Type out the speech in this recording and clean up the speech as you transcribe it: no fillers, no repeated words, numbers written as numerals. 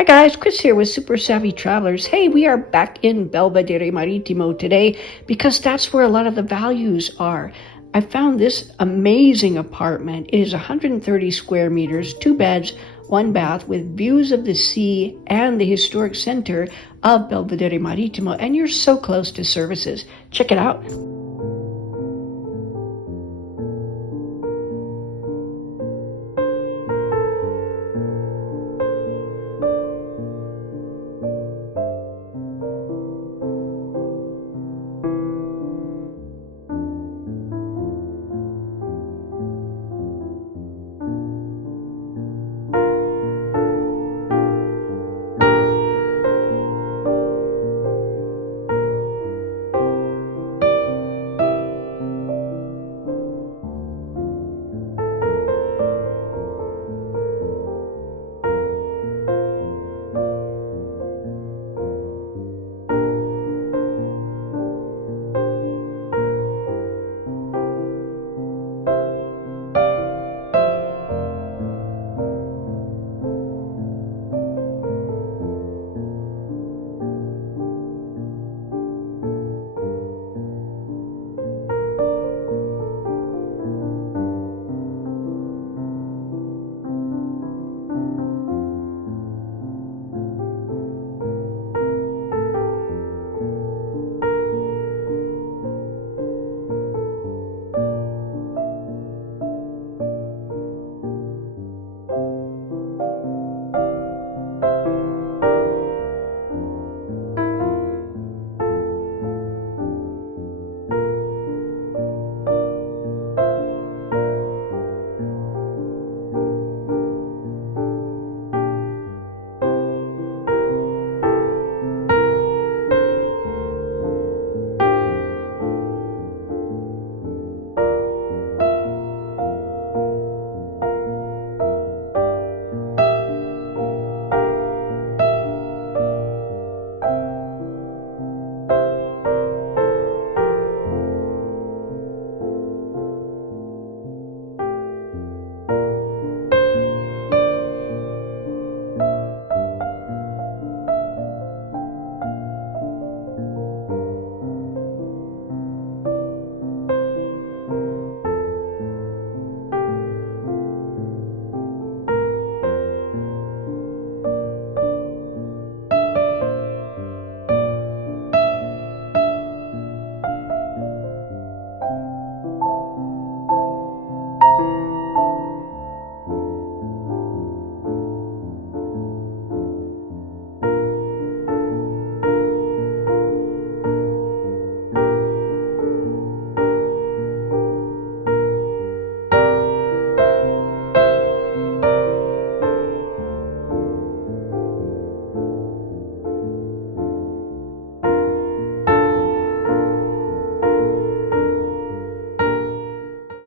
Hi guys, Chris here with Super Savvy Travelers. Hey, we are back in Belvedere Marttimo today because that's where a lot of the values are. I found this amazing apartment. It is 130 square meters, 2 beds, 1 bath with views of the sea and the historic center of Belvedere Marttimo, and you're so close to services. Check it out.